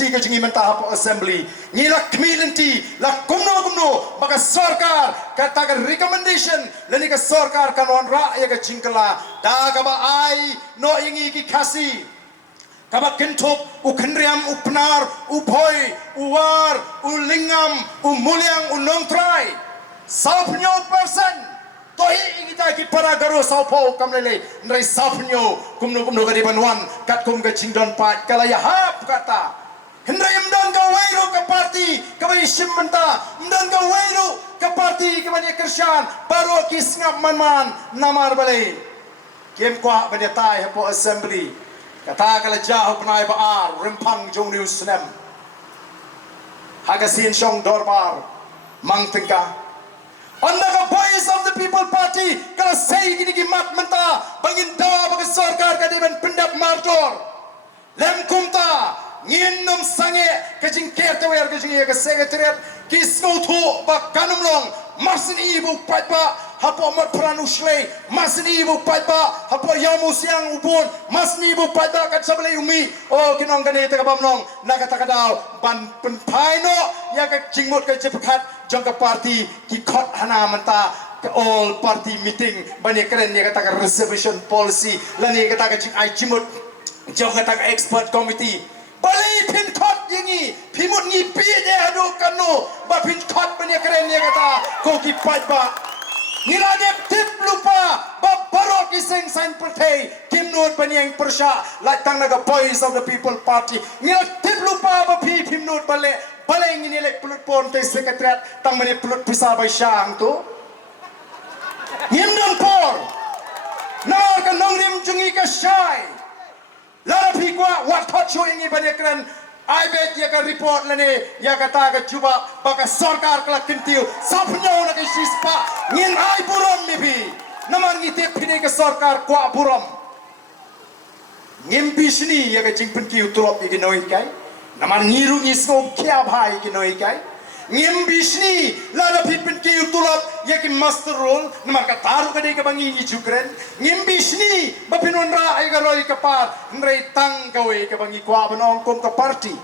lenti ke jengi mentah po assembly ngilak kmi lenti la kumno maka sarkar katakan recommendation lani ke sarkar kanwan ra ya ke jingkala da ka ba ai no ingi ki khasi kaba kenthop u khenriam u pnar u phoi u war u lingam u mulyang u nongtrai sapnyo person tohi ingita ki para garo saupo kamlele nrai sapnyo kumno ka dibanwan kat kum ka jingdon pa kala ya hap kata hendrai mdan ka wairo ka parti ka bani shimmanta mdan ka wairo ka parti ka bani krisyan baro ki sngap manman namar bale kem kwa bani tai hapo assembly kata kala jaho penai baar rempang jong news nem hagasin shong dorbar mang tengka anda ka voice of the people party kala say gini ki mat menta bangin dawa bagi sarkar ka deban pendap martor lem kumta ngin nom sange ka jing kerte wer ka jing ka secretariat ki skotho ba kanumlong masin ibu patba hapo mat pranu shlei masin ibu patba hapo yamu siang ubon masin ibu patba ka sablei umi oh kinong gani ta ka bamlong nakata daw ban pen phaino ya ka jingmot ka jepkhat jong ka party ki khot hana manta all party meeting bani keren ya kata reservation policy lani kata jing ai jimut jong kata expert committee bali pin khot yingi phimut ngi pi de hadu kanu ba pin khot bani keren ya kata ko ki patba ngilade tip lupa ba baro ki sing sign perthei kim not bani ang persha la tang naga voice of the people party ngil tip lupa ba phi phim not bale baleng ini lek pelut pon te sekretariat tang meni pelut pisah bai syang tu ngimdon por nar ka nongrim jungi ka syai lara phi kwa wat thot show ingi banekran ai bet ya ka report lane ya kata ka juba baka sarkar kala kintiu sapnyo na ka sispa ngin ai burom mi bi namar ngi te phine ka sarkar kwa burom ngim bisni ya ka jingpen ki utrop igi noi kai namar ngiru ngisgo kya bhai ki noi kai ngim bisni lada pipin ki utulap ya ki master role namar ka taru ka dei ka bangi ngi jukren ngim bisni bapinun ra ai ga roi ka par ngrei tang ka we ka bangi kwa banong kom ka party